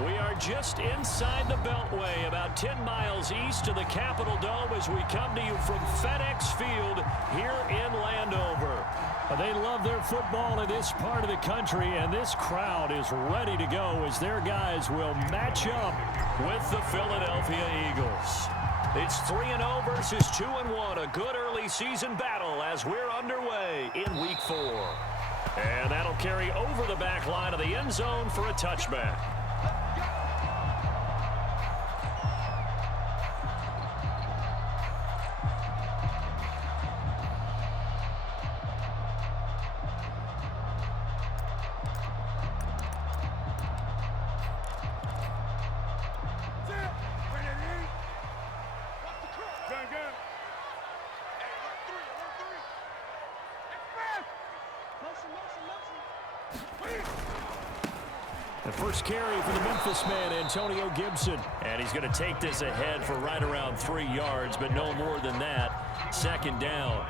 We are just inside the Beltway, about 10 miles east of the Capitol Dome as we come to you from FedEx Field here in Landover. They love their football in this part of the country, and this crowd is ready to go as their guys will match up with the Philadelphia Eagles. It's 3-0 versus 2-1, a good early season battle as we're underway in Week 4. And that'll carry over the back line of the end zone for a touchback. The first carry for the Memphis man, Antonio Gibson. And he's going to take this ahead for right around 3 yards, but no more than that. Second down.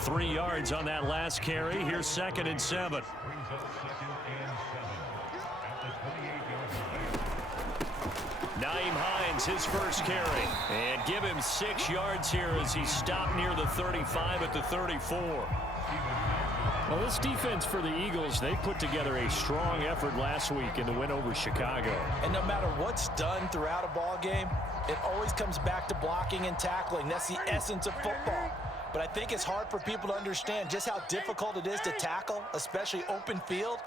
3 yards on that last carry. Here's 2nd and 7. Nyheim Hines, his first carry. And give him 6 yards here as he stopped near the 35 at the 34. Well, this defense for the Eagles, they put together a strong effort last week in the win over Chicago. And no matter what's done throughout a ball game, it always comes back to blocking and tackling. That's the essence of football. But I think it's hard for people to understand just how difficult it is to tackle, especially open field.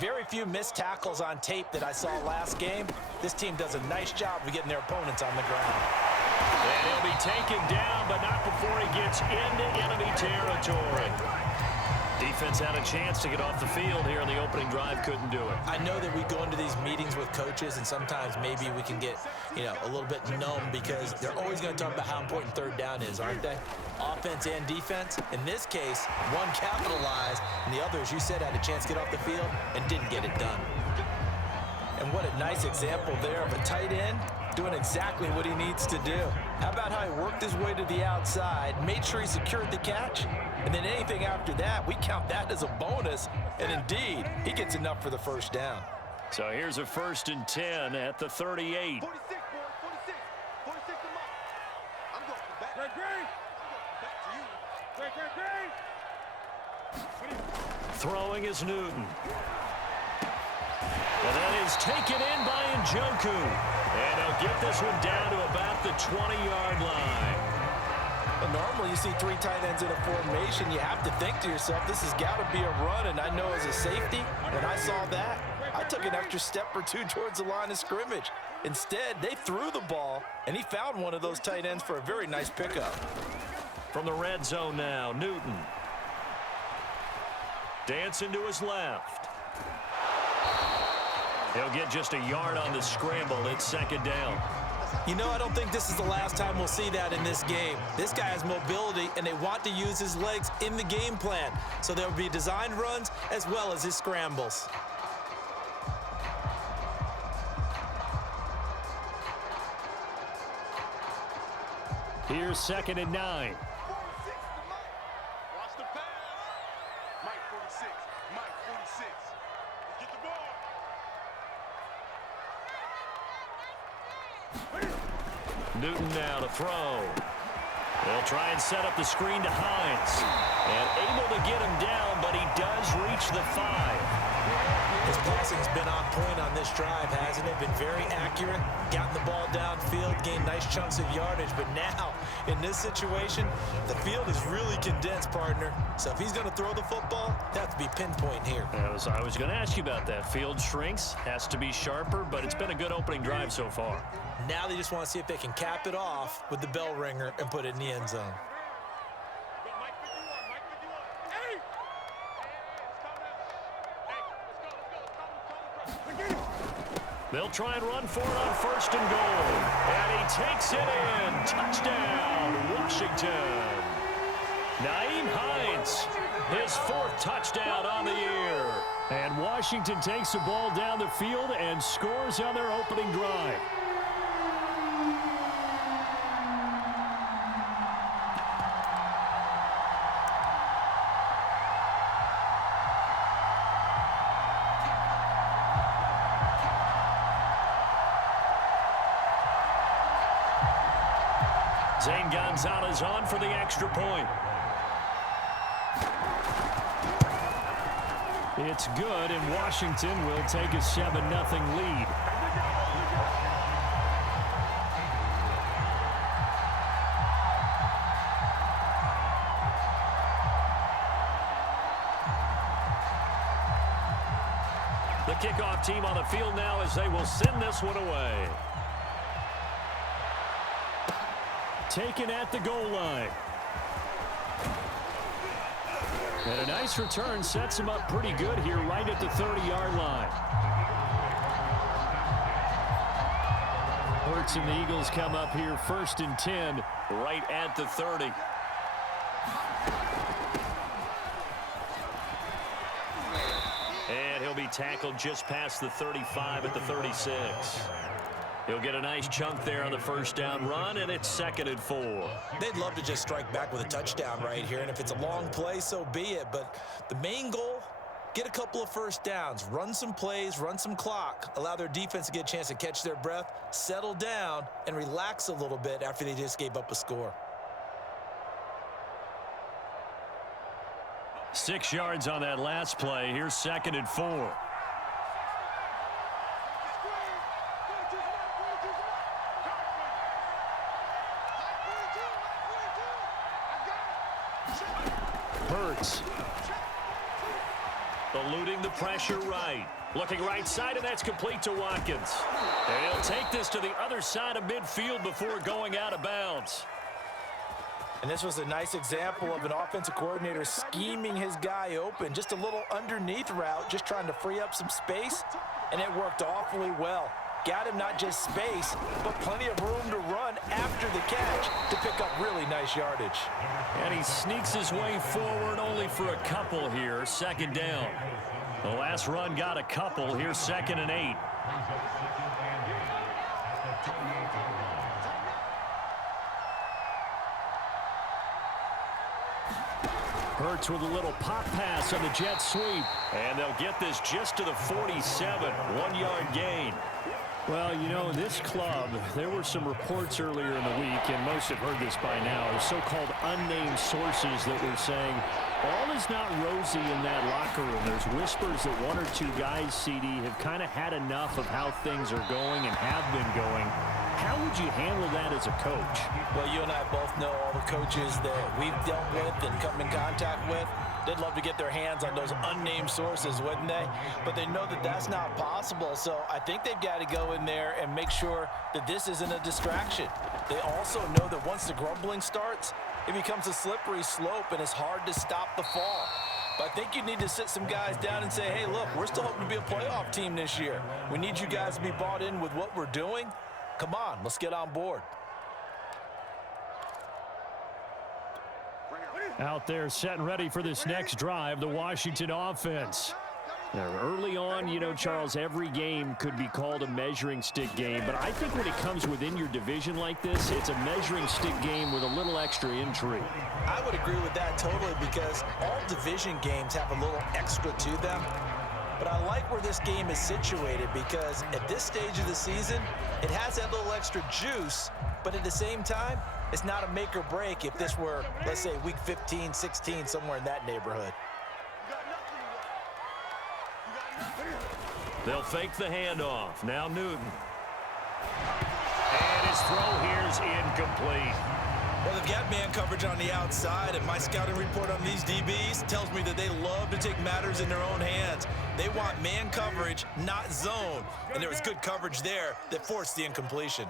Very few missed tackles on tape that I saw last game. This team does a nice job of getting their opponents on the ground. And he'll be taken down, but not before he gets into enemy territory. Defense had a chance to get off the field here in the opening drive, couldn't do it. I know that we go into these meetings with coaches, and sometimes maybe we can get, a little bit numb because they're always going to talk about how important third down is, aren't they? Offense and defense. In this case, one capitalized, and the other, as you said, had a chance to get off the field and didn't get it done. And what a nice example there of a tight end doing exactly what he needs to do. How about how he worked his way to the outside, made sure he secured the catch, and then anything after that, we count that as a bonus, and indeed, he gets enough for the first down. So here's a 1st and 10 at the 38. 46, 46 them up. I'm going back. Back to you. Throwing is Newton. And that is taken in by Njoku. And he'll get this one down to about the 20-yard line. Well, normally you see 3 tight ends in a formation. You have to think to yourself, this has got to be a run. And I know as a safety, when I saw that, I took an extra step or 2 towards the line of scrimmage. Instead, they threw the ball, and he found one of those tight ends for a very nice pickup. From the red zone now, Newton. Dancing to his left. He'll get just a yard on the scramble. It's 2nd down. I don't think this is the last time we'll see that in this game. This guy has mobility, and they want to use his legs in the game plan. So there will be designed runs as well as his scrambles. Here's 2nd and 9. Watch the pass. Mike 46. Mike 46. Let's get the ball. Newton now to throw. They'll try and set up the screen to Hines. And able to get him down, but he does reach the 5. His passing's been on point on this drive, hasn't it? Been very accurate, gotten the ball downfield, gained nice chunks of yardage. But now, in this situation, the field is really condensed, partner. So if he's going to throw the football, it has to be pinpoint here. I was going to ask you about that. Field shrinks, has to be sharper, but it's been a good opening drive so far. Now they just want to see if they can cap it off with the bell ringer and put it in the end zone. They'll try and run for it on 1st and goal. And he takes it in. Touchdown, Washington. Nyheim Hines, his 4th touchdown on the year. And Washington takes the ball down the field and scores on their opening drive. Zane Gonzalez on for the extra point. It's good, and Washington will take a 7-0 lead. The kickoff team on the field now as they will send this one away. Taken at the goal line. And a nice return sets him up pretty good here right at the 30-yard line. Hurts and the Eagles come up here 1st and 10 right at the 30. And he'll be tackled just past the 35 at the 36. He'll get a nice chunk there on the first down run, and it's 2nd and 4. They'd love to just strike back with a touchdown right here, and if it's a long play, so be it. But the main goal, get a couple of first downs, run some plays, run some clock, allow their defense to get a chance to catch their breath, settle down, and relax a little bit after they just gave up a score. 6 yards on that last play. Here's 2nd and 4. Hurts. Eluding the pressure right. Looking right side, and that's complete to Watkins. And he'll take this to the other side of midfield before going out of bounds. And this was a nice example of an offensive coordinator scheming his guy open. Just a little underneath route, just trying to free up some space, and it worked awfully well. Got him not just space, but plenty of room to run after the catch to pick up really nice yardage. And he sneaks his way forward only for a couple here. 2nd down. The last run got a couple. Here's 2nd and 8. Hurts with a little pop pass on the jet sweep. And they'll get this just to the 47. 1-yard gain. Well, you know, this club, there were some reports earlier in the week, and most have heard this by now, so-called unnamed sources that were saying all is not rosy in that locker room. There's whispers that 1 or 2 guys, CD, have kind of had enough of how things are going and have been going. How would you handle that as a coach? Well, you and I both know all the coaches that we've dealt with and come in contact with. They'd love to get their hands on those unnamed sources, wouldn't they? But they know that that's not possible, so I think they've got to go in there and make sure that this isn't a distraction. They also know that once the grumbling starts, it becomes a slippery slope, and it's hard to stop the fall. But I think you need to sit some guys down and say, hey, look, we're still hoping to be a playoff team this year. We need you guys to be bought in with what we're doing. Come on, let's get on board. Out there set and ready for this next drive, the Washington offense. Now, early on, you know, Charles, every game could be called a measuring stick game, but I think when it comes within your division like this, it's a measuring stick game with a little extra intrigue. I would agree with that totally, because all division games have a little extra to them. But I like where this game is situated, because at this stage of the season, it has that little extra juice, but at the same time, it's not a make or break if this were, let's say, week 15, 16, somewhere in that neighborhood. They'll fake the handoff. Now Newton. And his throw here's incomplete. Well, they've got man coverage on the outside, and my scouting report on these DBs tells me that they love to take matters in their own hands. They want man coverage, not zone. And there was good coverage there that forced the incompletion.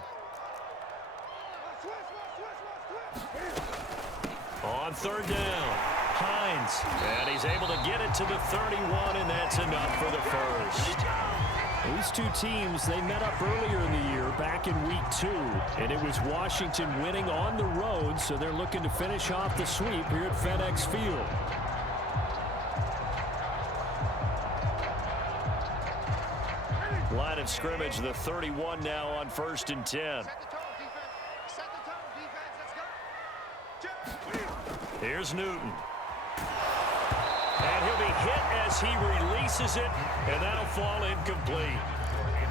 On 3rd down, Hines. And he's able to get it to the 31, and that's enough for the first. These two teams, they met up earlier in the year, back in week 2, and it was Washington winning on the road, so they're looking to finish off the sweep here at FedEx Field. Line of scrimmage, the 31 now on 1st and 10. Here's Newton. And he'll be hit as he releases it, and that'll fall incomplete.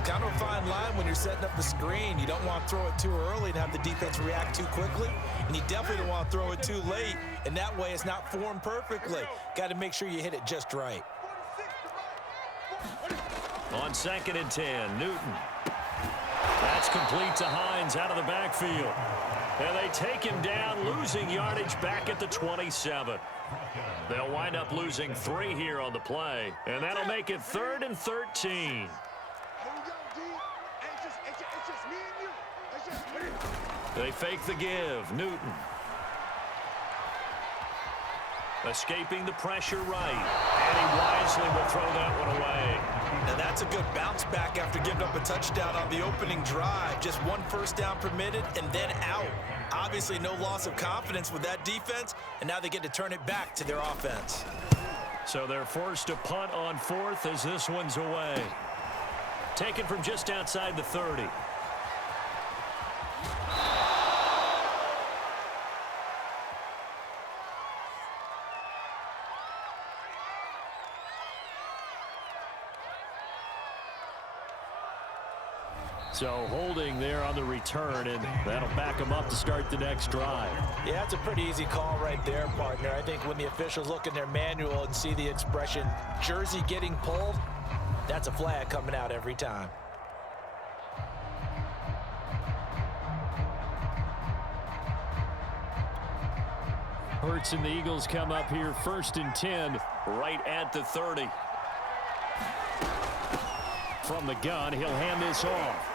kind of a fine line when you're setting up the screen. You don't want to throw it too early and have the defense react too quickly, and you definitely don't want to throw it too late, and that way it's not formed perfectly. Got to make sure you hit it just right. On 2nd and 10, Newton. That's complete to Hines out of the backfield. And they take him down, losing yardage back at the 27. They'll wind up losing 3 here on the play, and that'll make it 3rd and 13. They fake the give. Newton. Escaping the pressure right. And he wisely will throw that one away. Now that's a good bounce back after giving up a touchdown on the opening drive. Just 1 first down permitted and then out. Obviously no loss of confidence with that defense, and now they get to turn it back to their offense. So they're forced to punt on 4th as this one's away. Taken from just outside the 30. So holding there on the return, and that'll back them up to start the next drive. Yeah, it's a pretty easy call right there, partner. I think when the officials look in their manual and see the expression, jersey getting pulled, that's a flag coming out every time. Hurts and the Eagles come up here 1st and 10, right at the 30. From the gun, he'll hand this off.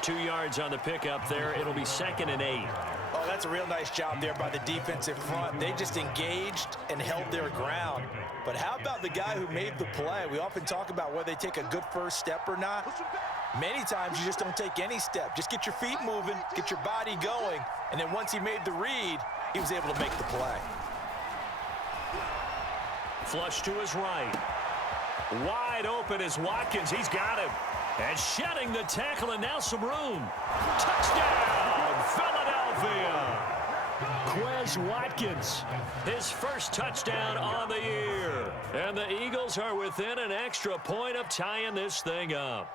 2 yards on the pickup there. It'll be 2nd and 8. Oh, that's a real nice job there by the defensive front. They just engaged and held their ground. But how about the guy who made the play? We often talk about whether they take a good first step or not. Many times you just don't take any step. Just get your feet moving, get your body going, and then once he made the read, he was able to make the play. Flush to his right. Wide open is Watkins. He's got him. And shedding the tackle, and now some room. Touchdown, Philadelphia. Quez Watkins, his first touchdown on the year. And the Eagles are within an extra point of tying this thing up.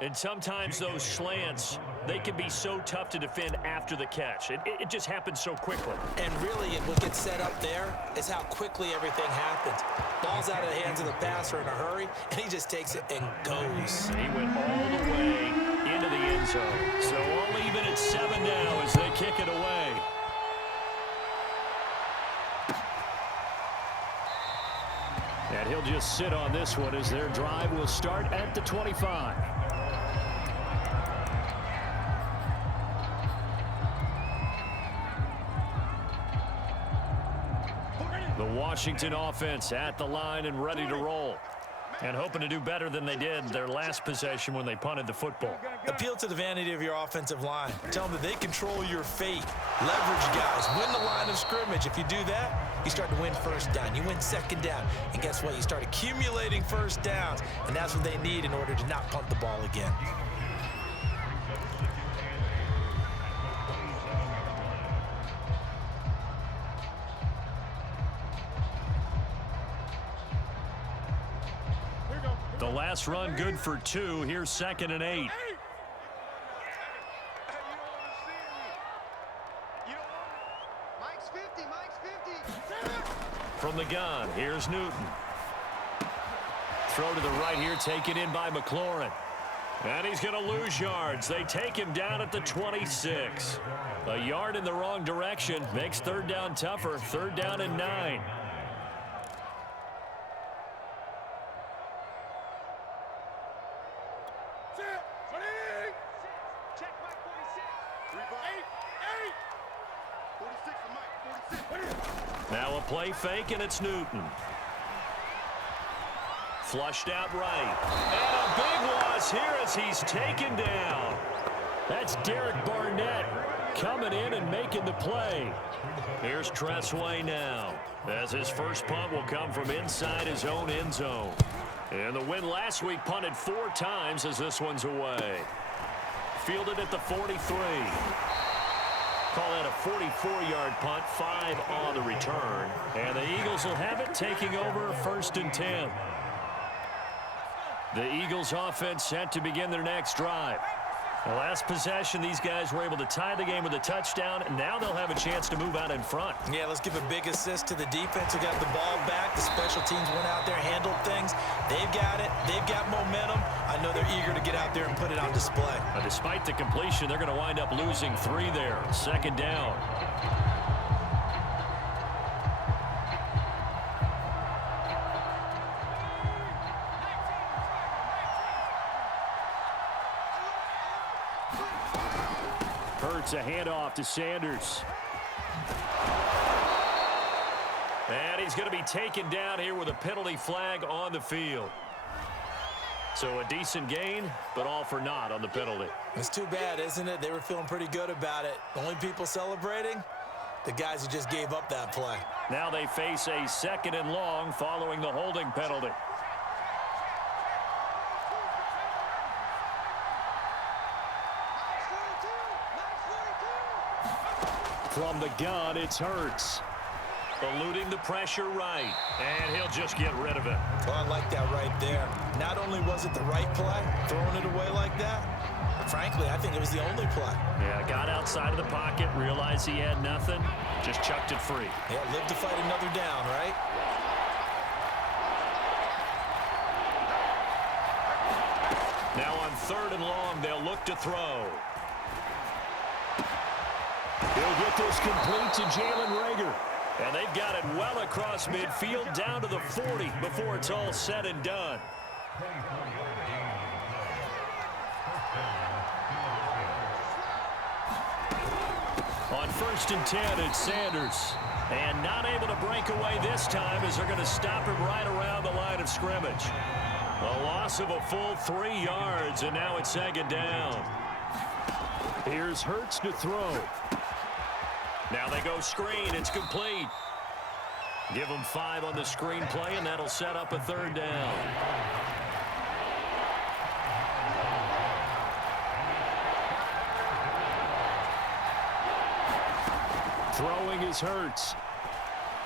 And sometimes those slants, they can be so tough to defend after the catch. It just happens so quickly. And really, what gets set up there is how quickly everything happens. Ball's out of the hands of the passer in a hurry, and he just takes it and goes. He went all the way into the end zone. So all even at 7 now as they kick it away. And he'll just sit on this one as their drive will start at the 25. The Washington offense at the line and ready to roll. And hoping to do better than they did their last possession when they punted the football. Appeal to the vanity of your offensive line. Tell them that they control your fate. Leverage guys. Win the line of scrimmage. If you do that, you start to win first down. You win second down. And guess what? You start accumulating first downs. And that's what they need in order to not punt the ball again. The last run good for 2. Here's 2nd and 8. From the gun, here's Newton. Throw to the right here, taken in by McLaurin. And he's going to lose yards. They take him down at the 26. A yard in the wrong direction makes 3rd down tougher. 3rd down and 9. Now a play fake, and it's Newton. Flushed out right. And a big loss here as he's taken down. That's Derek Barnett coming in and making the play. Here's Tressway now, as his first punt will come from inside his own end zone. And the win last week punted 4 times as this one's away. Fielded at the 43. Call that a 44-yard punt, 5 on the return. And the Eagles will have it, taking over 1st and 10. The Eagles offense set to begin their next drive. The last possession, these guys were able to tie the game with a touchdown, and now they'll have a chance to move out in front. Yeah, let's give a big assist to the defense who got the ball back. The special teams went out there, handled things. They've got it. They've got momentum. I know they're eager to get out there and put it on display. Despite the completion, they're going to wind up losing 3 there. Second down. Hurts a handoff to Sanders. And he's going to be taken down here with a penalty flag on the field. So a decent gain, but all for naught on the penalty. It's too bad, isn't it? They were feeling pretty good about it. The only people celebrating, the guys who just gave up that play. Now they face a 2nd and long following the holding penalty. From the gun, it's Hurts. Eluding the pressure right. And he'll just get rid of it. Well, I like that right there. Not only was it the right play, throwing it away like that, but frankly, I think it was the only play. Yeah, got outside of the pocket, realized he had nothing, just chucked it free. Yeah, live to fight another down, right? Now on 3rd and long, they'll look to throw. He'll get this complete to Jalen Reagor. And they've got it well across midfield down to the 40 before it's all said and done. On 1st and 10, it's Sanders. And not able to break away this time as they're going to stop him right around the line of scrimmage. A loss of a full 3 yards, and now it's 2nd down. Here's Hurts to throw. Now they go screen. It's complete. Give them 5 on the screen play, and that'll set up a 3rd down. Throwing is Hurts.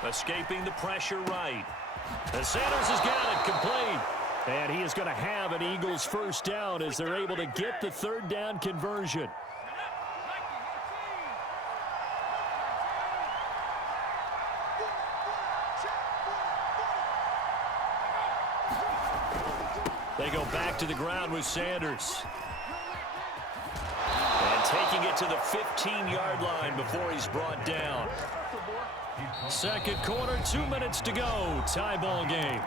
Escaping the pressure right. And Sanders has got it complete. And he is going to have an Eagles 1st down as they're able to get the 3rd down conversion. They go back to the ground with Sanders. And taking it to the 15-yard line before he's brought down. 2nd quarter, 2 minutes to go. Tie ball game.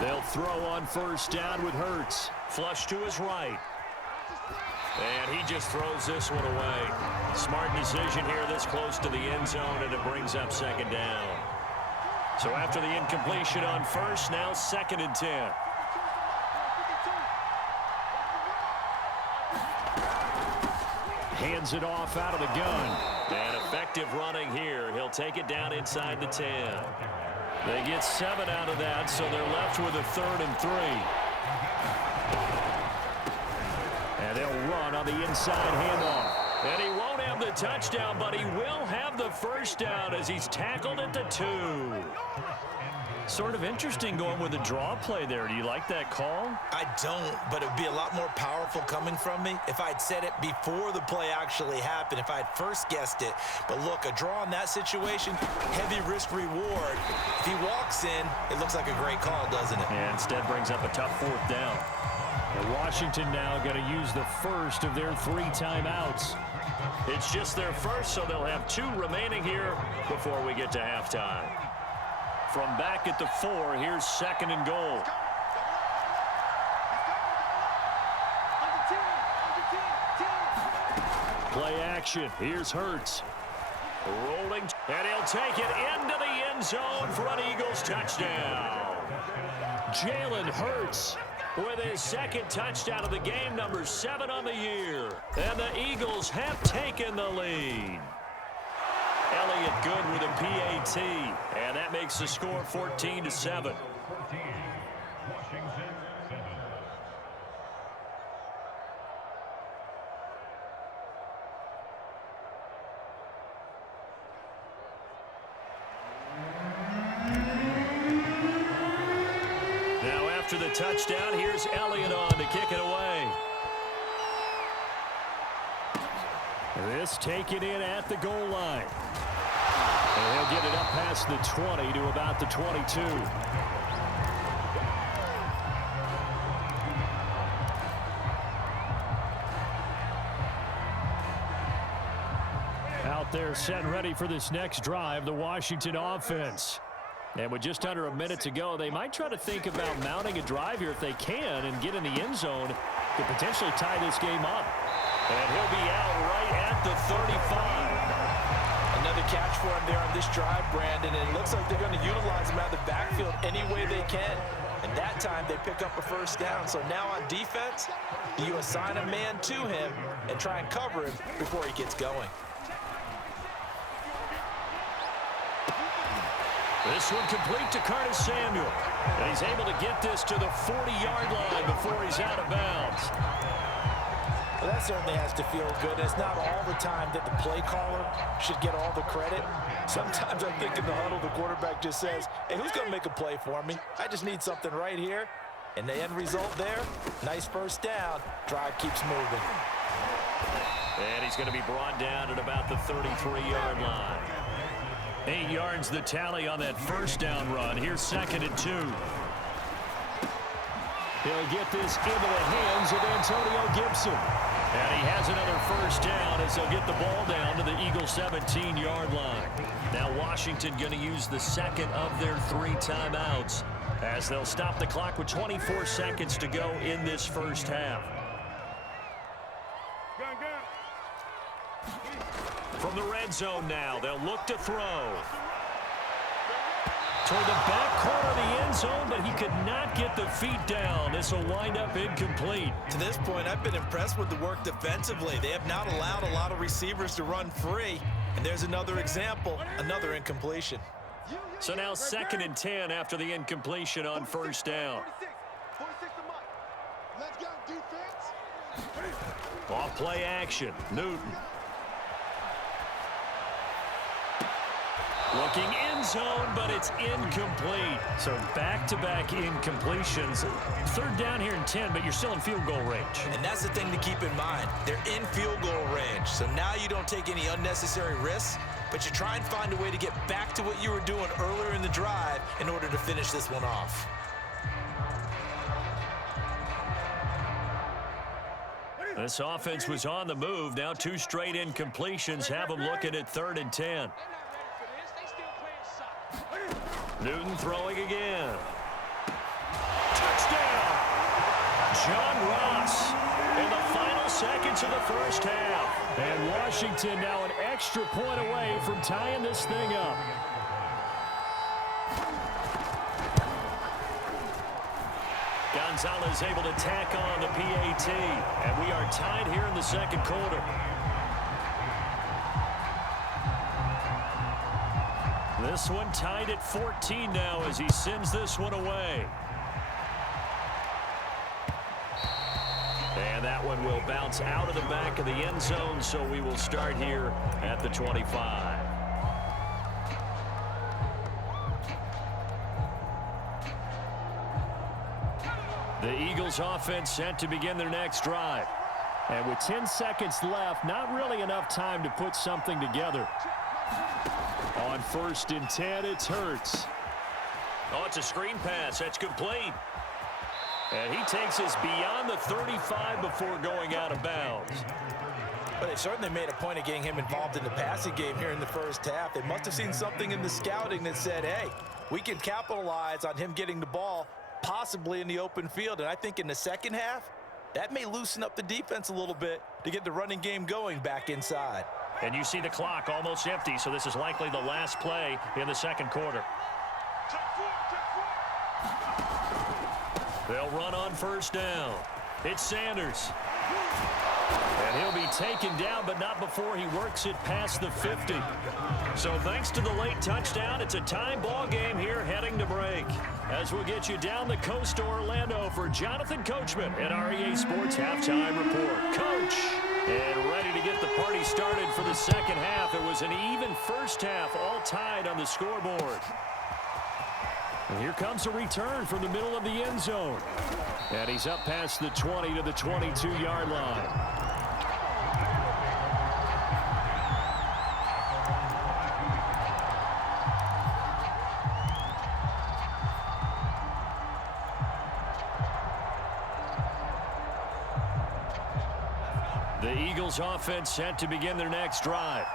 They'll throw on 1st down with Hurts. Flush to his right. And he just throws this one away. Smart decision here this close to the end zone, and it brings up 2nd down. So after the incompletion on 1st, now 2nd and 10. Hands it off out of the gun. And effective running here. He'll take it down inside the 10. They get 7 out of that, so they're left with a 3rd and 3. And they'll run on the inside handoff. And he won't have the touchdown, but he will have the 1st down as he's tackled at the 2. Sort of interesting going with the draw play there. Do you like that call? I don't, but it would be a lot more powerful coming from me if I'd said it before the play actually happened, if I'd first guessed it. But look, a draw in that situation, heavy risk reward. If he walks in, it looks like a great call, doesn't it? And instead brings up a tough 4th down. And Washington now going to use the first of their 3 timeouts. It's just their first, so they'll have 2 remaining here before we get to halftime. From back at the 4, here's 2nd and goal. Play action. Here's Hurts. Rolling, and he'll take it into the end zone for an Eagles touchdown. Jalen Hurts with his 2nd touchdown of the game, number 7 on the year. And the Eagles have taken the lead. Elliott good with a PAT, and that makes the score 14-7. after the touchdown. Here's Elliott on to kick it away. This taken in at the goal line. And he'll get it up past the 20 to about the 22. Out there set and ready for this next drive, the Washington offense. And with just under a minute to go, they might try to think about mounting a drive here if they can and get in the end zone to potentially tie this game up. And he'll be out right at the 35. Another catch for him there on this drive, Brandon, and it looks like they're going to utilize him out of the backfield any way they can. And that time they pick up a first down. So now on defense, you assign a man to him and try and cover him before he gets going. This one complete to Curtis Samuel. And he's able to get this to the 40-yard line before he's out of bounds. Well, that certainly has to feel good. It's not all the time that the play caller should get all the credit. Sometimes I think in the huddle, the quarterback just says, hey, who's going to make a play for me? I just need something right here. And the end result there, nice first down. Drive keeps moving. And he's going to be brought down at about the 33-yard line. 8 yards the tally on that first down run. Here's 2nd and 2. He'll get this into the hands of Antonio Gibson. And he has another first down as they'll get the ball down to the Eagles' 17-yard line. Now Washington going to use the second of their 3 timeouts as they'll stop the clock with 24 seconds to go in this first half. From the red zone now, they'll look to throw. Toward the back corner of the end zone, but he could not get the feet down. This will wind up incomplete. To this point, I've been impressed with the work defensively. They have not allowed a lot of receivers to run free. And there's another example, another incompletion. So now 2nd and 10 after the incompletion on first down. 46 to Mike. Let's go, defense. Off play action, Newton. Looking end zone, but it's incomplete. So back-to-back incompletions. 3rd down here and 10, but you're still in field goal range. And that's the thing to keep in mind. They're in field goal range. So now you don't take any unnecessary risks, but you try and find a way to get back to what you were doing earlier in the drive in order to finish this one off. This offense was on the move. Now 2 straight incompletions have them looking at 3rd and 10. Newton throwing again. Touchdown! John Ross in the final seconds of the first half. And Washington now an extra point away from tying this thing up. Gonzalez able to tack on the PAT. And we are tied here in the second quarter. This one tied at 14 now as he sends this one away. And that one will bounce out of the back of the end zone, so we will start here at the 25. The Eagles offense set to begin their next drive. And with 10 seconds left, not really enough time to put something together. On 1st and 10, it's Hurts. Oh, it's a screen pass. That's complete. And he takes us beyond the 35 before going out of bounds. But they certainly made a point of getting him involved in the passing game here in the first half. They must have seen something in the scouting that said, hey, we can capitalize on him getting the ball possibly in the open field. And I think in the second half, that may loosen up the defense a little bit to get the running game going back inside. And you see the clock almost empty, so this is likely the last play in the second quarter. They'll run on first down. It's Sanders. And he'll be taken down, but not before he works it past the 50. So thanks to the late touchdown, it's a tie ball game here heading to break. As we'll get you down the coast to Orlando for Jonathan Coachman at REA Sports Halftime Report. Coach, and ready to get the party started for the second half. It was an even first half, all tied on the scoreboard. And here comes a return from the middle of the end zone. And he's up past the 20 to the 22-yard line. The Eagles offense set to begin their next drive.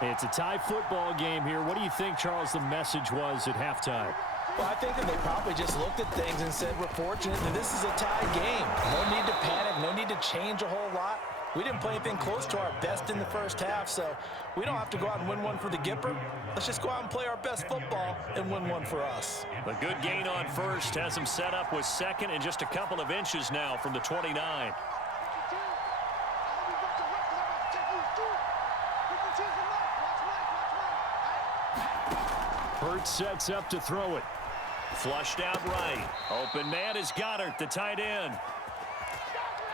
It's a tie football game here. What do you think, Charles, the message was at halftime? Well, I think that they probably just looked at things and said, we're fortunate that this is a tie game. No need to panic, no need to change a whole lot. We didn't play anything close to our best in the first half, so we don't have to go out and win one for the Gipper. Let's just go out and play our best football and win one for us. A good gain on first has him set up with second and just a couple of inches now from the 29. Hurts sets up to throw it. Flushed out right. Open man is Goddard, the tight end.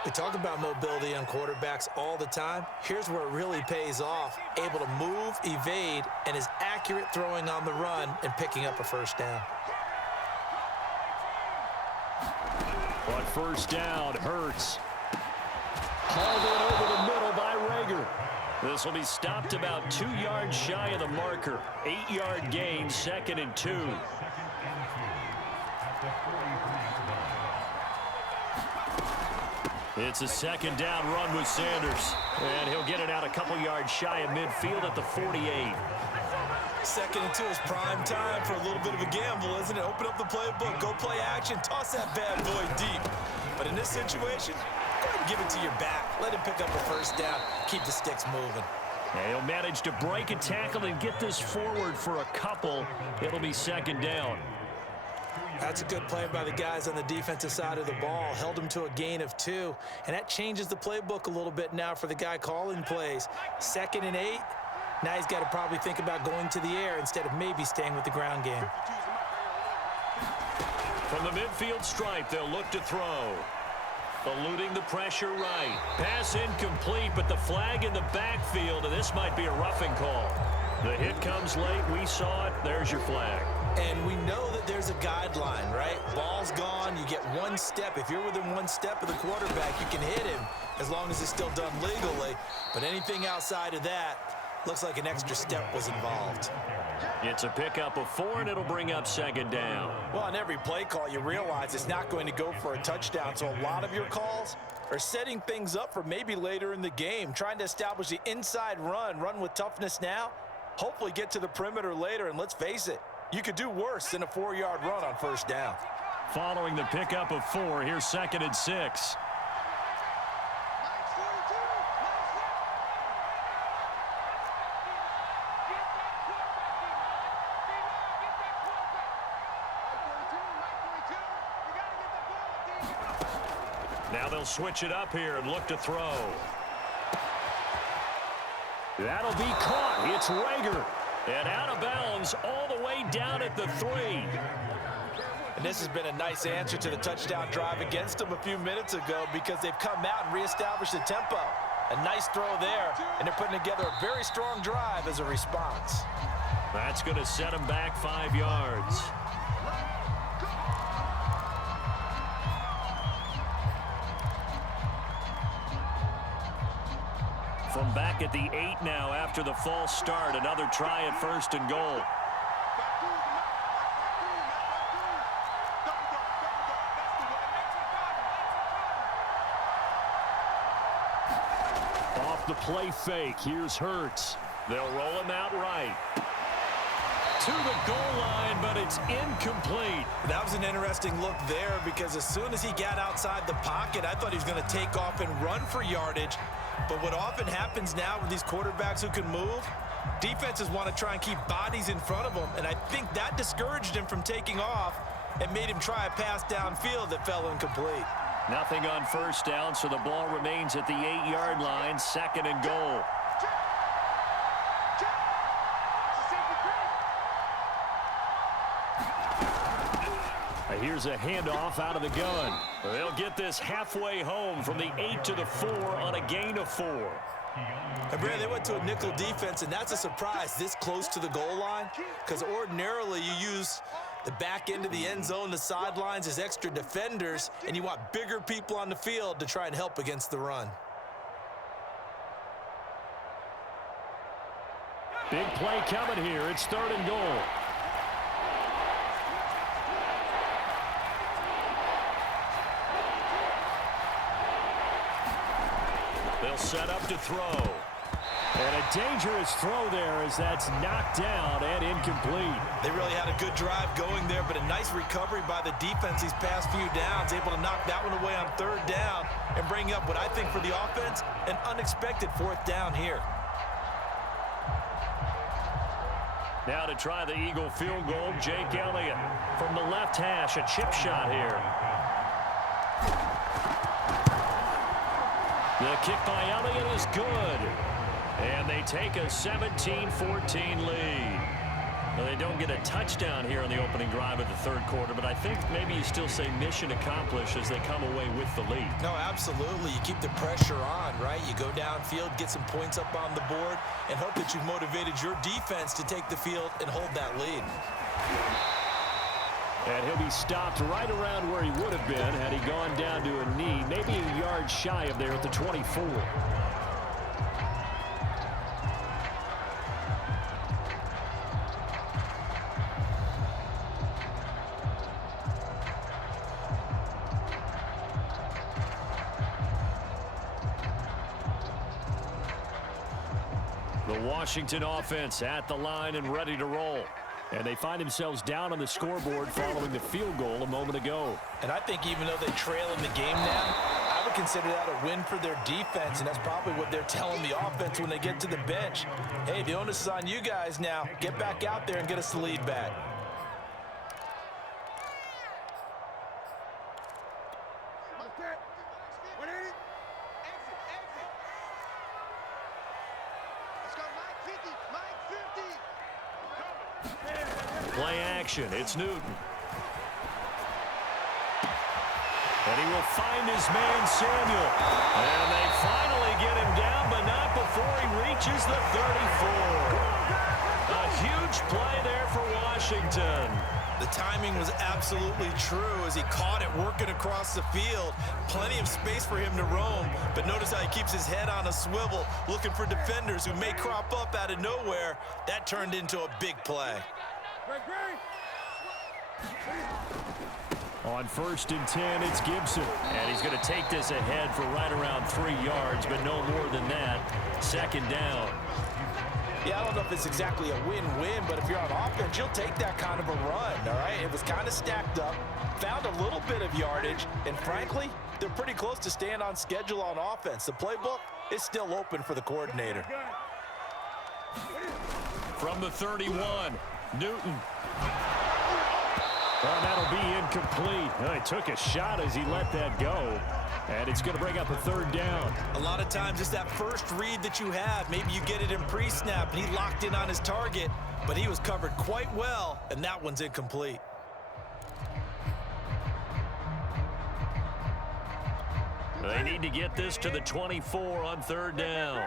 We talk about mobility on quarterbacks all the time. Here's where it really pays off. Able to move, evade, and is accurate throwing on the run and picking up a first down. On first down, Hurts. Hauled in over the middle by Rager. This will be stopped about 2 yards shy of the marker. 8-yard gain, 2nd and 2. It's a second down run with Sanders. And he'll get it out a couple yards shy of midfield at the 48. 2nd and 2 is prime time for a little bit of a gamble, isn't it? Open up the playbook, go play action, toss that bad boy deep. But in this situation, go ahead and give it to your back. Let him pick up a first down. Keep the sticks moving. And he'll manage to break a tackle and get this forward for a couple. It'll be 2nd down. That's a good play by the guys on the defensive side of the ball. Held him to a gain of 2. And that changes the playbook a little bit now for the guy calling plays. 2nd and 8. Now he's got to probably think about going to the air instead of maybe staying with the ground game. From the midfield stripe, they'll look to throw. Eluding the pressure right. Pass incomplete, but the flag in the backfield, and this might be a roughing call. The hit comes late. We saw it. There's your flag. And we know that there's a guideline, right? Ball's gone. You get 1 step. If you're within 1 step of the quarterback, you can hit him as long as it's still done legally. But anything outside of that, looks like an extra step was involved. It's a pickup of 4, and it'll bring up 2nd down. Well, on every play call, you realize it's not going to go for a touchdown. So a lot of your calls are setting things up for maybe later in the game, trying to establish the inside run with toughness now, hopefully get to the perimeter later. And let's face it, you could do worse than a 4-yard run on first down. Following the pickup of 4, here's 2nd and 6. Now they'll switch it up here and look to throw. That'll be caught. It's Rager. And out of bounds all the way down at the 3. And this has been a nice answer to the touchdown drive against them a few minutes ago because they've come out and reestablished the tempo. A nice throw there, and they're putting together a very strong drive as a response. That's going to set them back 5 yards. From back at the 8 now after the false start, another try at 1st and goal. Off the play fake, here's Hurts. They'll roll him out right. To the goal line, but it's incomplete. That was an interesting look there because as soon as he got outside the pocket, I thought he was going to take off and run for yardage. But what often happens now with these quarterbacks who can move, defenses want to try and keep bodies in front of them, and I think that discouraged him from taking off and made him try a pass downfield that fell incomplete. Nothing on first down, so the ball remains at the 8-yard line, 2nd and goal. Here's a handoff out of the gun. They'll get this halfway home from the 8 to the 4 on a gain of 4. And Brad, they went to a nickel defense, and that's a surprise this close to the goal line because ordinarily you use The back end of the end zone, the sidelines is extra defenders, and you want bigger people on the field to try and help against the run. Big play coming here. It's 3rd and goal. They'll set up to throw. And a dangerous throw there as that's knocked down and incomplete. They really had a good drive going there, but a nice recovery by the defense these past few downs, able to knock that one away on 3rd down and bring up what I think for the offense, an unexpected 4th down here. Now to try the Eagle field goal, Jake Elliott from the left hash, a chip shot here. The kick by Elliott is good. And they take a 17-14 lead. Well, they don't get a touchdown here on the opening drive of the 3rd quarter, but I think maybe you still say mission accomplished as they come away with the lead. No, absolutely. You keep the pressure on, right? You go downfield, get some points up on the board, and hope that you've motivated your defense to take the field and hold that lead. And he'll be stopped right around where he would have been had he gone down to a knee, maybe a yard shy of there at the 24. The Washington offense at the line and ready to roll. And they find themselves down on the scoreboard following the field goal a moment ago. And I think even though they trail in the game now, I would consider that a win for their defense, and that's probably what they're telling the offense when they get to the bench. Hey, the onus is on you guys now. Get back out there and get us the lead back. Play action. It's Newton. And he will find his man, Samuel. And they finally get him down, but not before he reaches the 34. A huge play there for Washington. The timing was absolutely true as he caught it working across the field. Plenty of space for him to roam, but notice how he keeps his head on a swivel, looking for defenders who may crop up out of nowhere. That turned into a big play. On 1st and 10, it's Gibson. And he's going to take this ahead for right around 3 yards, but no more than that. 2nd down. Yeah, I don't know if it's exactly a win-win, but if you're on offense, you'll take that kind of a run, all right? It was kind of stacked up, found a little bit of yardage, and frankly, they're pretty close to staying on schedule on offense. The playbook is still open for the coordinator. From the 31, Newton. Well, that'll be incomplete. Well, he took a shot as he let that go. And it's going to bring up a 3rd down. A lot of times it's that first read that you have. Maybe you get it in pre-snap, and he locked in on his target, but he was covered quite well, and that one's incomplete. They need to get this to the 24 on 3rd down.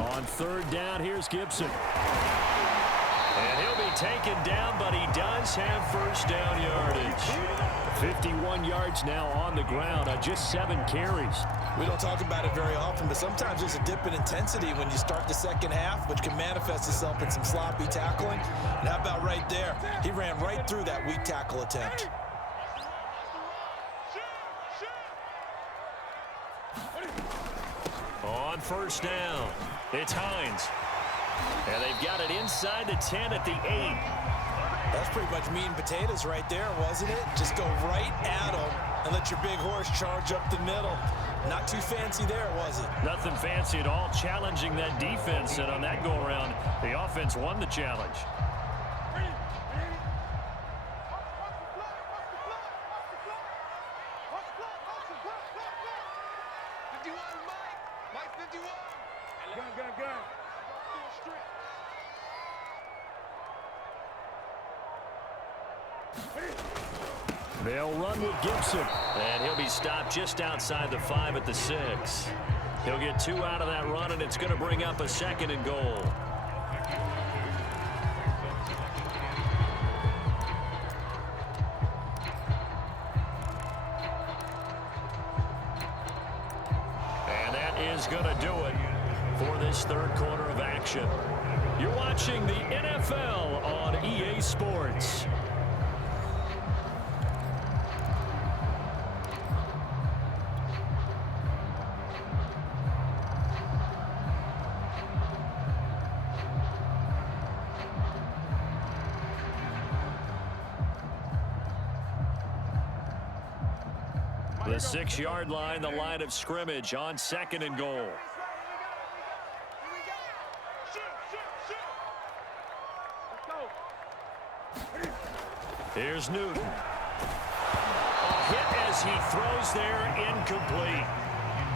On 3rd down, here's Gibson. And he'll be taken down, but he does have 1st down yardage. 51 yards now on the ground on just 7 carries. We don't talk about it very often, but sometimes there's a dip in intensity when you start the second half, which can manifest itself in some sloppy tackling. And how about right there? He ran right through that weak tackle attempt. On 1st down, it's Hines. And they've got it inside the 10 at the 8. That's pretty much meat and potatoes right there, wasn't it? Just go right at them and let your big horse charge up the middle. Not too fancy there, was it? Nothing fancy at all, challenging that defense. And on that go-around, the offense won the challenge. They'll run with Gibson. And he'll be stopped just outside the 5 at the 6. He'll get 2 out of that run, and it's going to bring up a 2nd and goal. is going to do it for this third quarter of action. You're watching the NFL on EA Sports. The 6-yard line, the line of scrimmage on 2nd and goal. Here's Newton. A hit as he throws there, incomplete.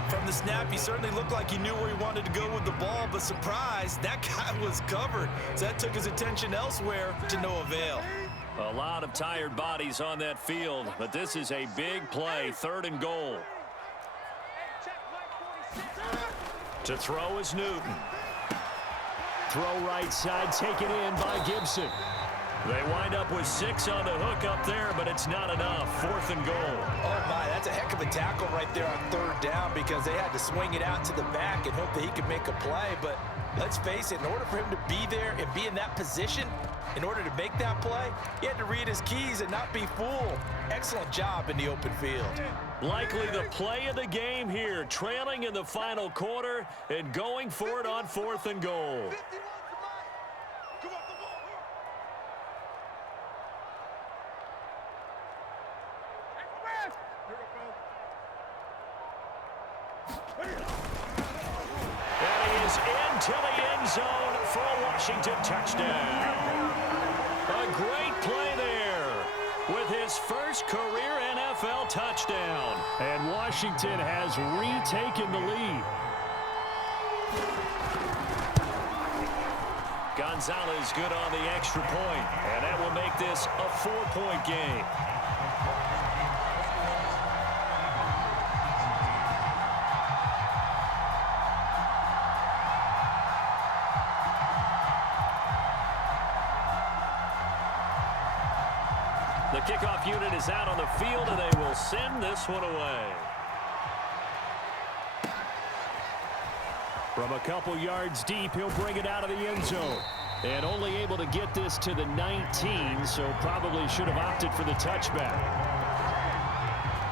From the snap, he certainly looked like he knew where he wanted to go with the ball, but surprise, that guy was covered. So that took his attention elsewhere to no avail. A lot of tired bodies on that field, but this is a big play, 3rd and goal. To throw is Newton. Throw right side, taken in by Gibson. They wind up with 6 on the hook up there, but it's not enough. 4th and goal. Oh, my, that's a heck of a tackle right there on 3rd down because they had to swing it out to the back and hope that he could make a play. But let's face it, in order for him to be there and be in that position, in order to make that play, he had to read his keys and not be fooled. Excellent job in the open field. Likely the play of the game here, trailing in the final quarter and going for it on 4th and goal. And he is into the end zone for a Washington touchdown. A great play there with his first career NFL touchdown. And Washington has retaken the lead. Gonzalez good on the extra point, and that will make this a 4-point game. The kickoff unit is out on the field, and they will send this one away. From a couple yards deep, he'll bring it out of the end zone. And only able to get this to the 19, so probably should have opted for the touchback.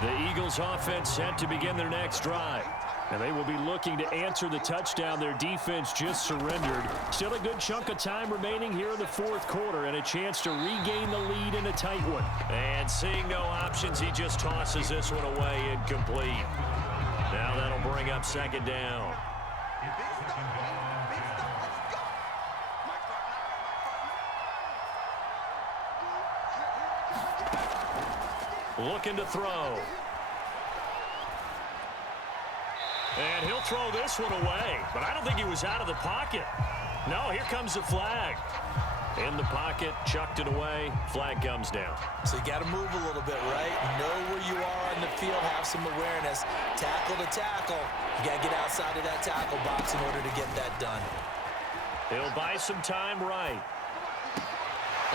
The Eagles offense set to begin their next drive. And they will be looking to answer the touchdown their defense just surrendered. Still a good chunk of time remaining here in the 4th quarter and a chance to regain the lead in a tight one. And seeing no options, he just tosses this one away incomplete. Now that'll bring up 2nd down. Looking to throw. And he'll throw this one away, but I don't think he was out of the pocket. No, here comes the flag. In the pocket, chucked it away, flag comes down. So you got to move a little bit, right? Know where you are on the field, have some awareness. Tackle to tackle. You got to get outside of that tackle box in order to get that done. He'll buy some time right.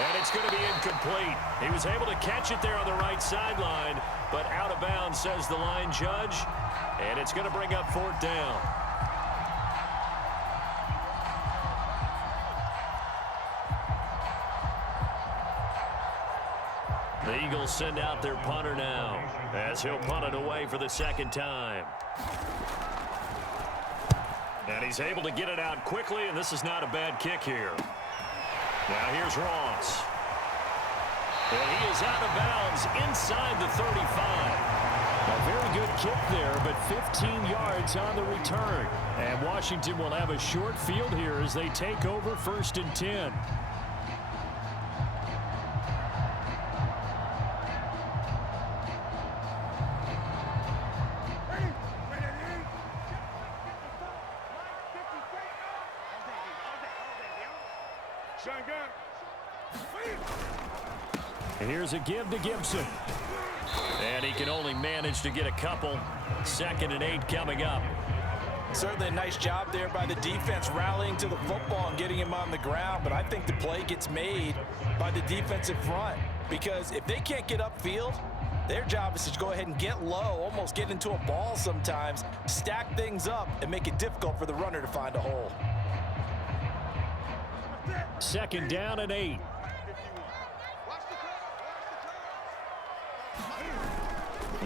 And it's going to be incomplete. He was able to catch it there on the right sideline, but out of bounds, says the line judge. And it's going to bring up 4th down. The Eagles send out their punter now as he'll punt it away for the 2nd time. And he's able to get it out quickly, and this is not a bad kick here. Now here's Ross. And he is out of bounds inside the 35. A very good kick there, but 15 yards on the return. And Washington will have a short field here as they take over 1st and 10. And here's a give to Gibson. And he can only manage to get a couple. 2nd and 8 coming up. Certainly a nice job there by the defense rallying to the football and getting him on the ground. But I think the play gets made by the defensive front. Because if they can't get upfield, Their job is to go ahead and get low, almost get into a ball sometimes, stack things up, and make it difficult for the runner to find a hole. 2nd down and 8.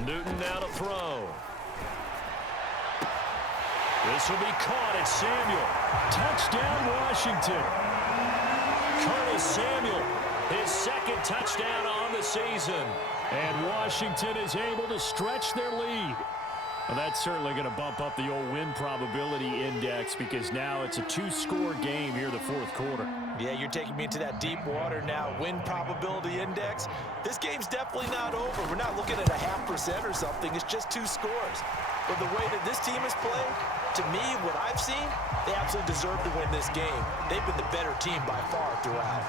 Newton now to throw. This will be caught at Samuel. Touchdown, Washington. Curtis Samuel, his 2nd touchdown on the season. And Washington is able to stretch their lead. Well, that's certainly going to bump up the old win probability index because now it's a 2-score game here in the 4th quarter. Yeah, you're taking me into that deep water now. Win probability index. This game's definitely not over. We're not looking at a 0.5% or something. It's just 2 scores. But the way that this team has played, to me, what I've seen, they absolutely deserve to win this game. They've been the better team by far throughout.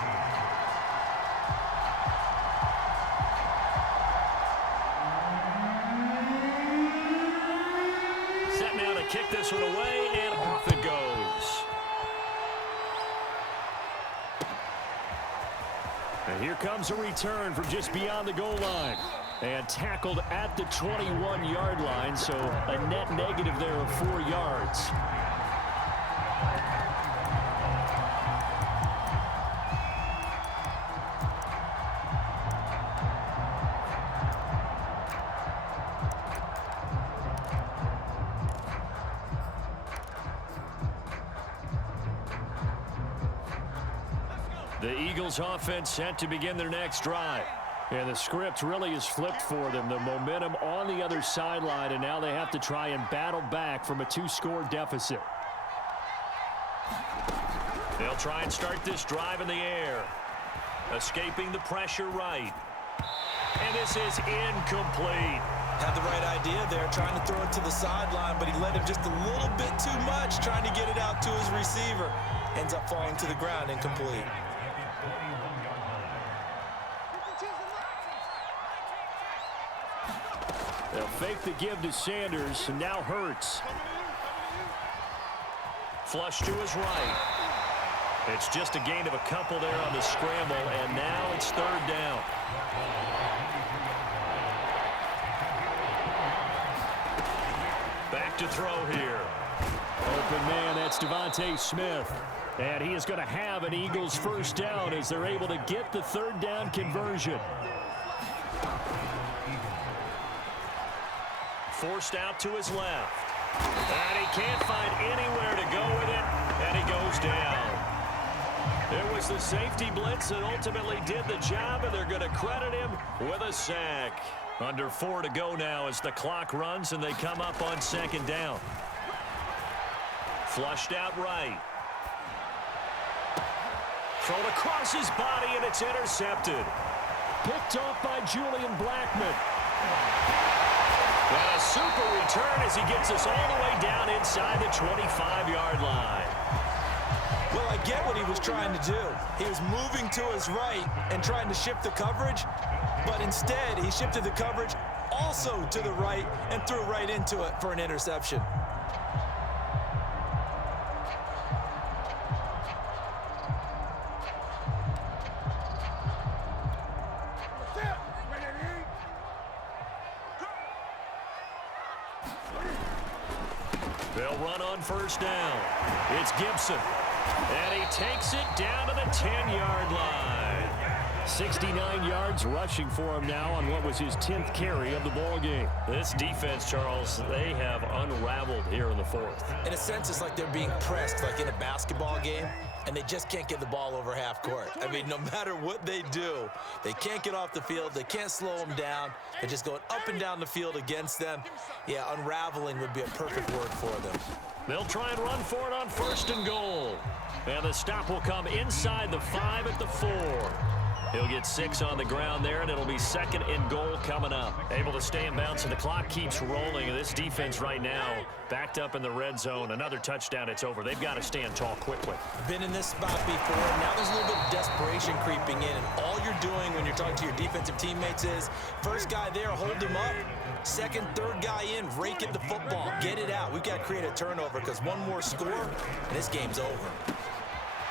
Set now to kick this one away, and off it goes. And here comes a return from just beyond the goal line. And tackled at the 21-yard line, so a net negative there of 4 yards. The Eagles offense set to begin their next drive. And the script really is flipped for them. The momentum on the other sideline, and now they have to try and battle back from a 2-score deficit. They'll try and start this drive in the air. Escaping the pressure right. And this is incomplete. Had the right idea there, trying to throw it to the sideline, but he let him just a little bit too much, trying to get it out to his receiver. Ends up falling to the ground, incomplete. They'll fake the give to Sanders, and now Hurts. Flush to his right. It's just a gain of a couple there on the scramble, and now it's 3rd down. Back to throw here. Open man, that's Devontae Smith. And he is going to have an Eagles 1st down as they're able to get the 3rd down conversion. Forced out to his left. And he can't find anywhere to go with it, and he goes down. It was the safety blitz that ultimately did the job, and they're going to credit him with a sack. Under 4 to go now as the clock runs, and they come up on 2nd down. Flushed out right. Thrown across his body, and it's intercepted. Picked off by Julian Blackmon. And a super return as he gets us all the way down inside the 25-yard line. Well, I get what he was trying to do. He was moving to his right and trying to shift the coverage, but instead he shifted the coverage also to the right and threw right into it for an interception. They'll run on 1st down. It's Gibson. And he takes it down to the 10-yard line. 69 yards rushing for him now on what was his 10th carry of the ball game. This defense, Charles, they have unraveled here in the 4th. In a sense, it's like they're being pressed like in a basketball game, and they just can't get the ball over half court. I mean, no matter what they do, they can't get off the field. They can't slow them down. They're just going up and down the field against them. Yeah, unraveling would be a perfect word for them. They'll try and run for it on 1st and goal. And the stop will come inside the 5 at the 4. He'll get 6 on the ground there, and it'll be 2nd and goal coming up. Able to stay in bounds, and the clock keeps rolling. And this defense right now backed up in the red zone. Another touchdown, it's over. They've got to stand tall quickly. Been in this spot before. Now there's a little bit of desperation creeping in, and all you're doing when you're talking to your defensive teammates is first guy there, hold him up. 2nd, 3rd guy in, rake at the football. Get it out. We've got to create a turnover because one more score, and this game's over.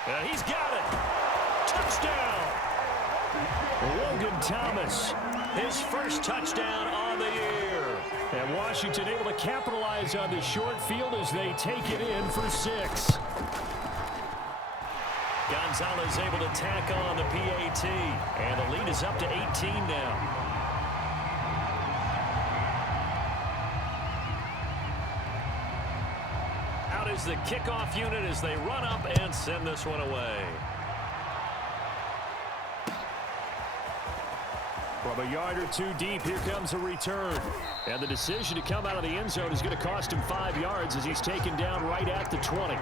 And he's got it. Touchdown. Logan Thomas his first touchdown on the year. And Washington able to capitalize on the short field as they take it in for 6. Gonzalez able to tack on the PAT, and the lead is up to 18 now. Out is the kickoff unit as they run up and send this one away. From a yard or two deep, here comes a return. And the decision to come out of the end zone is going to cost him 5 yards as he's taken down right at the 20.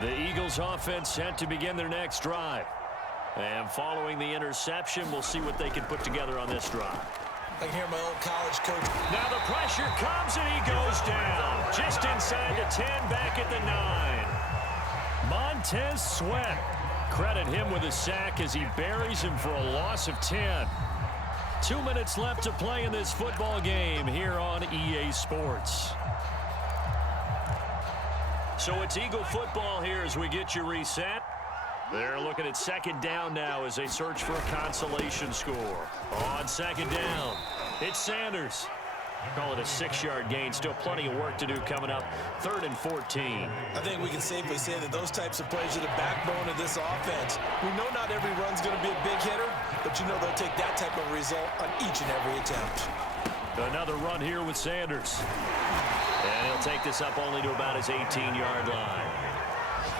The Eagles offense set to begin their next drive. And following the interception, we'll see what they can put together on this drive. I can hear my old college coach. Now the pressure comes and he goes down. Just inside the 10, back at the 9. Montez Sweat. Credit him with a sack as he buries him for a loss of 10. 2 minutes left to play in this football game here on EA Sports. So it's Eagle football here as we get you reset. They're looking at second down now as they search for a consolation score. On second down, it's Sanders. Call it a 6-yard gain. Still plenty of work to do coming up. 3rd and 14. I think we can safely say that those types of plays are the backbone of this offense. We know not every run's going to be a big hitter, but you know they'll take that type of result on each and every attempt. Another run here with Sanders. And he'll take this up only to about his 18-yard line.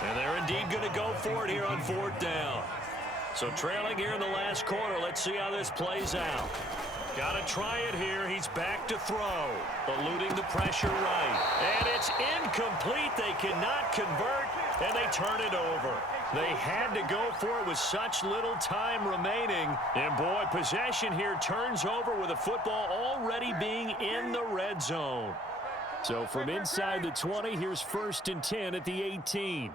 And they're indeed going to go for it here on 4th down. So trailing here in the last quarter. Let's see how this plays out. Got to try it here. He's back to throw. Eluding the pressure right. And it's incomplete. They cannot convert, and they turn it over. They had to go for it with such little time remaining. And, boy, possession here turns over with the football already being in the red zone. So from inside the 20, here's 1st and 10 at the 18.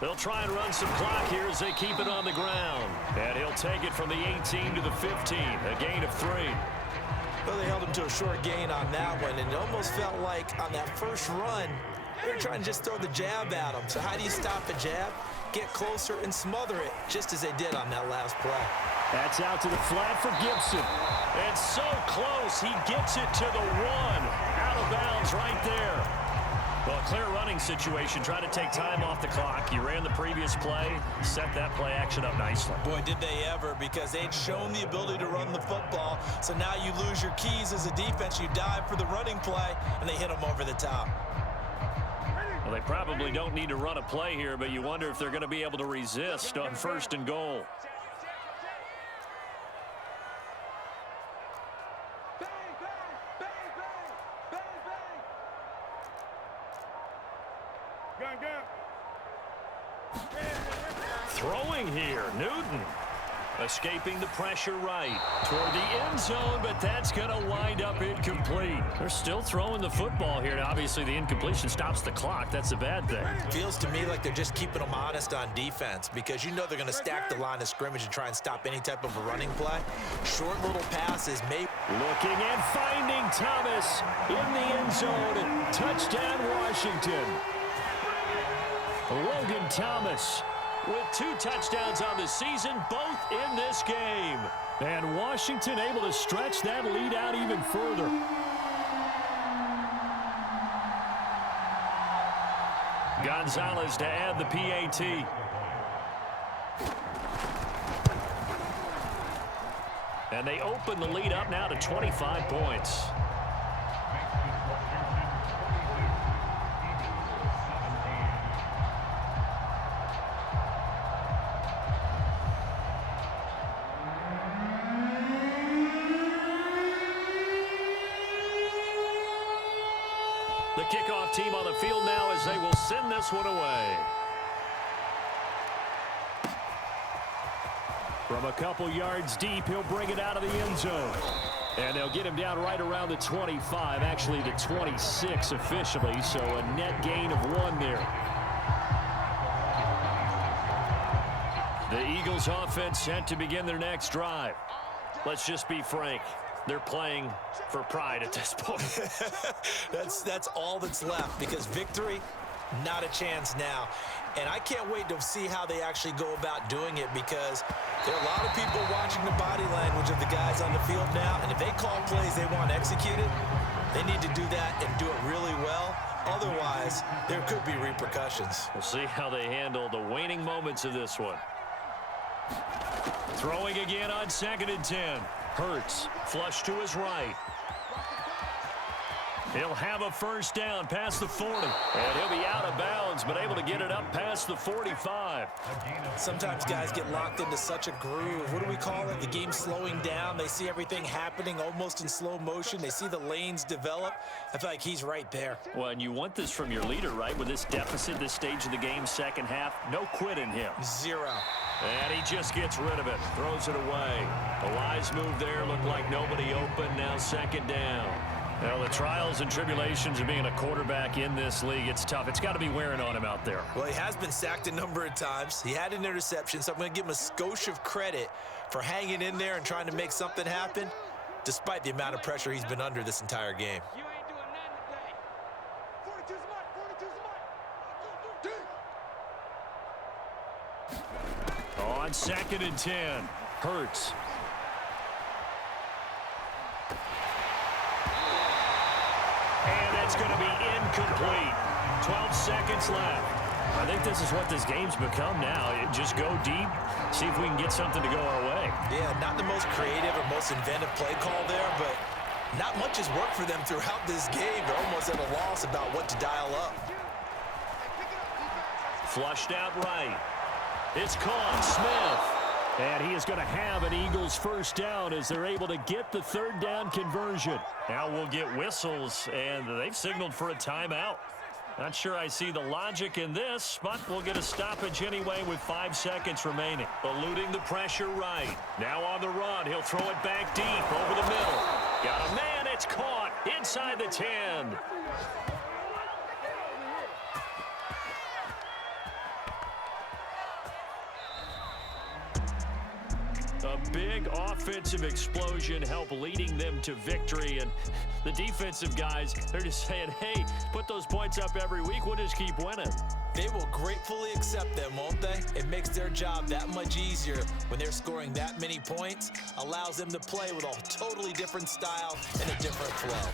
They'll try and run some clock here as they keep it on the ground. And he'll take it from the 18 to the 15, a gain of 3. Well, they held him to a short gain on that one, and it almost felt like on that first run, they were trying to just throw the jab at him. So how do you stop a jab? Get closer and smother it, just as they did on that last play. That's out to the flat for Gibson. And so close, he gets it to the 1. Out of bounds right there. Well, a clear running situation. Try to take time off the clock. You ran the previous play, set that play action up nicely. Boy, did they ever, because they'd shown the ability to run the football. So now you lose your keys as a defense. You dive for the running play, and they hit them over the top. Well, they probably don't need to run a play here, but you wonder if they're going to be able to resist on 1st and goal. Throwing here, Newton. Escaping the pressure right toward the end zone, but that's going to wind up incomplete. They're still throwing the football here. Obviously, the incompletion stops the clock. That's a bad thing. Feels to me like they're just keeping them honest on defense, because you know they're going to stack the line of scrimmage and try and stop any type of a running play. Short little passes may... Looking and finding Thomas in the end zone. Touchdown, Washington. Logan Thomas with 2 touchdowns on the season, both in this game. And Washington able to stretch that lead out even further. Gonzalez to add the PAT. And they open the lead up now to 25 points. The kickoff team on the field now as they will send this one away. From a couple yards deep, he'll bring it out of the end zone. And they'll get him down right around the 25, actually the 26 officially, so a net gain of 1 there. The Eagles offense set to begin their next drive. let's just be frank. They're playing for pride at this point. That's all that's left, because victory, not a chance now. And I can't wait to see how they actually go about doing it, because there are a lot of people watching the body language of the guys on the field now, and if they call plays they want executed, they need to do that and do it really well. Otherwise, there could be repercussions. We'll see how they handle the waning moments of this one. Throwing again on 2nd and 10. Hurts, flush to his right. He'll have a first down past the 40. And he'll be out of bounds, but able to get it up past the 45. Sometimes guys get locked into such a groove. What do we call it? The game's slowing down. They see everything happening almost in slow motion. They see the lanes develop. I feel like he's right there. Well, and you want this from your leader, right? With this deficit, this stage of the game, second half, no quit in him. Zero. And he just gets rid of it, throws it away. The wise move there, looked like nobody open, now 2nd down. Well, the trials and tribulations of being a quarterback in this league, it's tough. It's got to be wearing on him out there. Well, he has been sacked a number of times. He had an interception, so I'm going to give him a skosh of credit for hanging in there and trying to make something happen, despite the amount of pressure he's been under this entire game. You ain't doing nothing today. 42's mine. On 2nd and 10, Hurts. And it's going to be incomplete. 12 seconds left. I think this is what this game's become now. Just go deep, see if we can get something to go our way. Yeah, not the most creative or most inventive play call there, but not much has worked for them throughout this game. They're almost at a loss about what to dial up. Flushed out right. It's caught. Smith. And he is going to have an Eagles first down as they're able to get the 3rd down conversion. Now we'll get whistles, and they've signaled for a timeout. Not sure I see the logic in this, but we'll get a stoppage anyway with 5 seconds remaining. Eluding the pressure right. Now on the run, he'll throw it back deep over the middle. Got a man, it's caught inside the 10. A big offensive explosion helped leading them to victory. And the defensive guys, they're just saying, hey, put those points up every week. We'll just keep winning. They will gratefully accept them, won't they? It makes their job that much easier when they're scoring that many points. Allows them to play with a totally different style and a different flow.